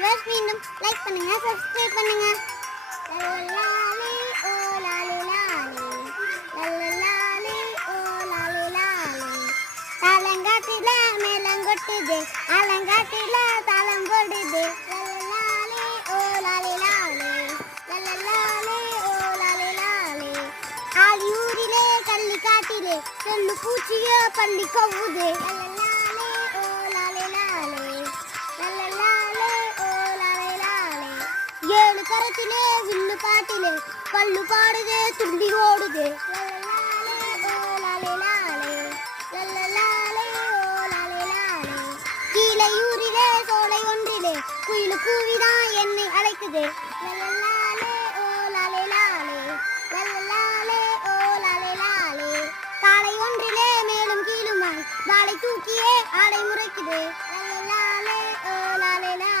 Viewers மீண்டும் like பண்ணுங்க, subscribe பண்ணுங்க. லல்லலாலே ஓ லாலே லாலே, லல்லலாலே ஓ லாலே லாலே. தாளங்காட்டில மேளம் கொட்டுது, ஆலங்காட்டில தாளம் போடுது. லல்லலாலே ஓ லாலே லாலே, லல்லலாலே ஓ லாலே லாலே. ஆலியூரிலே கள்ளி காட்டிலே சொல்லு பூச்சியோ பள்ளி கவ்வுது. லல்லலாலே ஓ லாலே லாலே, லல்லலாலே ஓ லாலே லாலே. ஏழு கரத்திலே வில்லு பாட்டிலே பல்லு பாடுதே துள்ளி ஓடுது. லல்லலாலே ஓ லாலே லாலே, லல்லலாலே ஓ லாலே லாலே. கீழையூரிலே சோலை ஒன்றிலே குயிலு கூவிதான் என்னை அழைக்குது. லல்லலாலே ஓ லாலே லாலே, லல்லலாலே ஓ லாலே லாலே. காலை ஒன்றிலே மேலும் கீழுமாய் வாளை தூக்கியே ஆடை முறைக்குது.